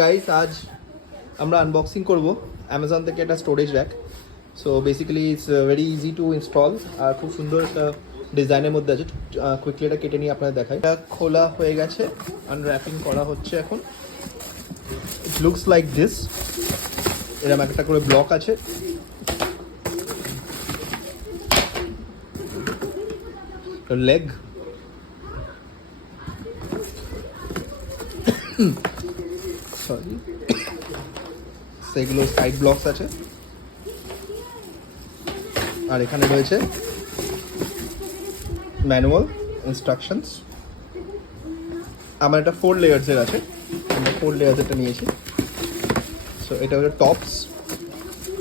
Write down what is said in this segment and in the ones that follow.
Guys আজ আমরা unboxing করব অ্যামাজন থেকে একটা storage rack. So basically it's very easy to install আর খুব সুন্দর একটা ডিজাইনের মধ্যে আছে। কুইকলি এটা কেটে নিয়ে আপনাদের দেখাই। এটা খোলা হয়ে গেছে, আনর্যাপিং করা হচ্ছে এখন। It looks like this. এরকম একটা করে ব্লক আছে। লেগ সরি সেগুলো সাইড ব্লকস আছে, আর এখানে রয়েছে ম্যানুয়াল ইনস্ট্রাকশনস। আমার এটা 4 লেয়ার্সের আছে, আমরা 4 লেয়ার্স এটা নিয়েছি। সো এটা হচ্ছে টপস,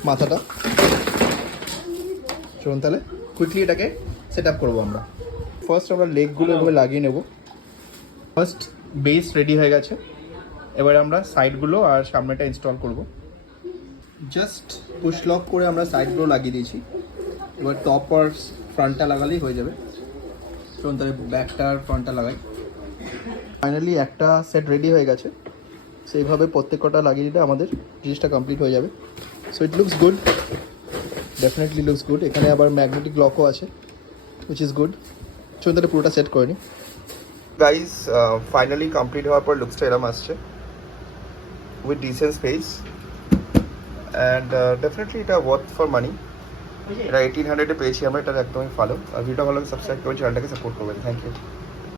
মাথাটা। চলুন তাহলে কুইকলি এটাকে সেট আপ করবো আমরা। ফার্স্ট আমরা লেগগুলো এভাবে লাগিয়ে নেব। ফার্স্ট বেস রেডি হয়ে গেছে, এবারে আমরা সাইডগুলো আর সামনেটা ইনস্টল করব। জাস্ট পুশ লক করে আমরা সাইডগুলো লাগিয়ে দিয়েছি। এবার টপ আর ফ্রন্টটা লাগালেই হয়ে যাবে। চলুন তাহলে ব্যাকটা আর ফ্রন্টটা লাগাই। ফাইনালি একটা সেট রেডি হয়ে গেছে। সেইভাবে প্রত্যেকটা লাগিয়ে দিলে আমাদের জিনিসটা কমপ্লিট হয়ে যাবে। So it looks good, definitely looks good. এখানে আবার ম্যাগনেটিক লকও আছে, উইচ ইজ গুড। চলুন তাহলে পুরোটা সেট করে নিই। গাইজ ফাইনালি কমপ্লিট হওয়ার পর লুকসটা এরকম আসছে, with decent space and definitely এটা ওয়ার্থ ফর মানি। এটা 1800-এ পেয়েছি আমরা, এটা একদমই ভালো। আর ভিডিওটা ভালো লাগে সাবস্ক্রাইব করে চ্যানেলটাকে সাপোর্ট করবেন। Thank you.